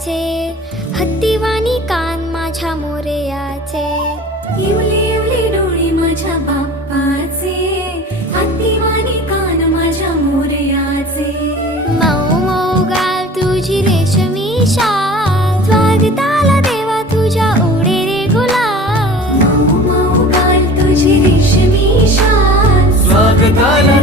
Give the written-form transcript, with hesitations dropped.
मोरयाचे, हत्तीवाणी कान माझ्या मोरयाचे. इवले इवले डोळे माझ्या बाप्पाचे, हत्तीवाणी कान माझ्या मोरयाचे. मऊ मऊ गाल तुझी रेशमी शाल, स्वागताला देवा तुझ्या उडे रे गुलाल. मऊ मऊ गाल तुझी रेशमी शाल, स्वागताला